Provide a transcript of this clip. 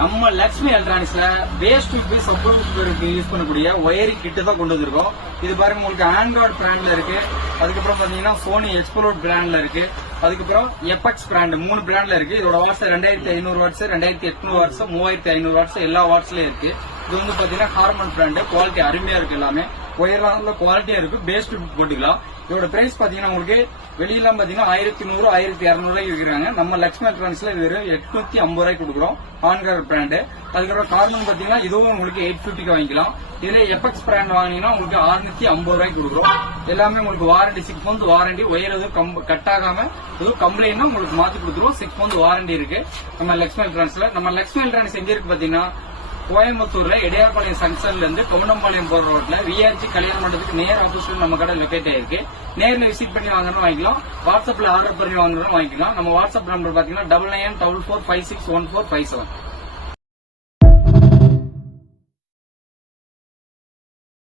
நம்ம லட்சுமி எலக்ட்ரானிக்ஸ்ல பேஸ் டு பீஸ் சப்ரூஃபருக்கு யூஸ் பண்ணக்கூடிய ஒயரிங் கிட்ட தான் கொண்டு வந்திருக்கோம். இது பாருங்க, உங்களுக்கு ஆண்ட்ராய்டு பிராண்ட்ல இருக்கு. அதுக்கப்புறம் பாத்தீங்கன்னா சோனி எக்ஸ்ப்ளோர் பிராண்ட்ல இருக்கு. அதுக்கப்புறம் எபெக்ஸ் பிராண்ட் 3 பிராண்ட்ல இருக்கு. இதோட வாட்ஸ் 2500 வாட்ஸ், 2800 வாட்ஸ், 3500 வாட்ஸ் எல்லா வாட்ஸ்லயும் இருக்கு. இது வந்து பாத்தீங்கன்னா ஹார்மன் பிராண்ட், குவாலிட்டி அருமையா இருக்கு. எல்லாமே ஒயர்லாம் குவாலிட்டியா இருக்கு. பேஸ் டு போட்டுக்கலாம். இதோட பிரைஸ் பாத்தீங்கன்னா உங்களுக்கு வெளியெல்லாம் பாத்தீங்கன்னா 1100, 1200 விற்கிறாங்க. நம்ம லட்சுமி எலக்ட்ரானிக்ஸ்ல வெறும் 850 ரூபாய்க்கு கொடுக்குறோம். Anchor brand. அதுக்கப்புறம் கார்னன் பாத்தீங்கன்னா இதுவும் உங்களுக்கு 850 வாங்கிக்கலாம். இதுல எபெக்ஸ் பிராண்ட் வாங்கினீங்கன்னா உங்களுக்கு 650 ரூபாய்க்கு கொடுக்குறோம். எல்லாமே உங்களுக்கு வாரண்டி 6 மந்த் வாரண்டி. ஒயர் எதுவும் கட் ஆகாம எதுவும் கம்ப்ளைண்ட்னா உங்களுக்கு மாத்தி கொடுத்துருவோம். 6 மந்த் வாரண்டி இருக்கு நம்ம லட்சுமி எலக்ட்ரானிக்ஸ்ல. நம்ம லட்சுமி எலக்ட்ரானிக்ஸ் எங்க இருக்கு பாத்தீங்கன்னா கோயம்புத்தூர்ல இடையாபாளையம் சங்ஷன்ல இருந்து கொமனம்பாளையம் போற ரோட்ல விஆர்ஜி கல்யாண மண்டபத்துக்கு நேர் ஆப்போசிட் நம்ம கடை லொகேட் ஆயிருக்கு. நேர்ல விசிட் பண்ணி வாங்கணும் வாங்கிக்கலாம். வாட்ஸ்அப்ல ஆர்டர் பண்ணி வாங்கணும் வாங்கிக்கலாம். நம்ம வாட்ஸ்அப் நம்பர் பாத்தீங்கன்னா 9944561457.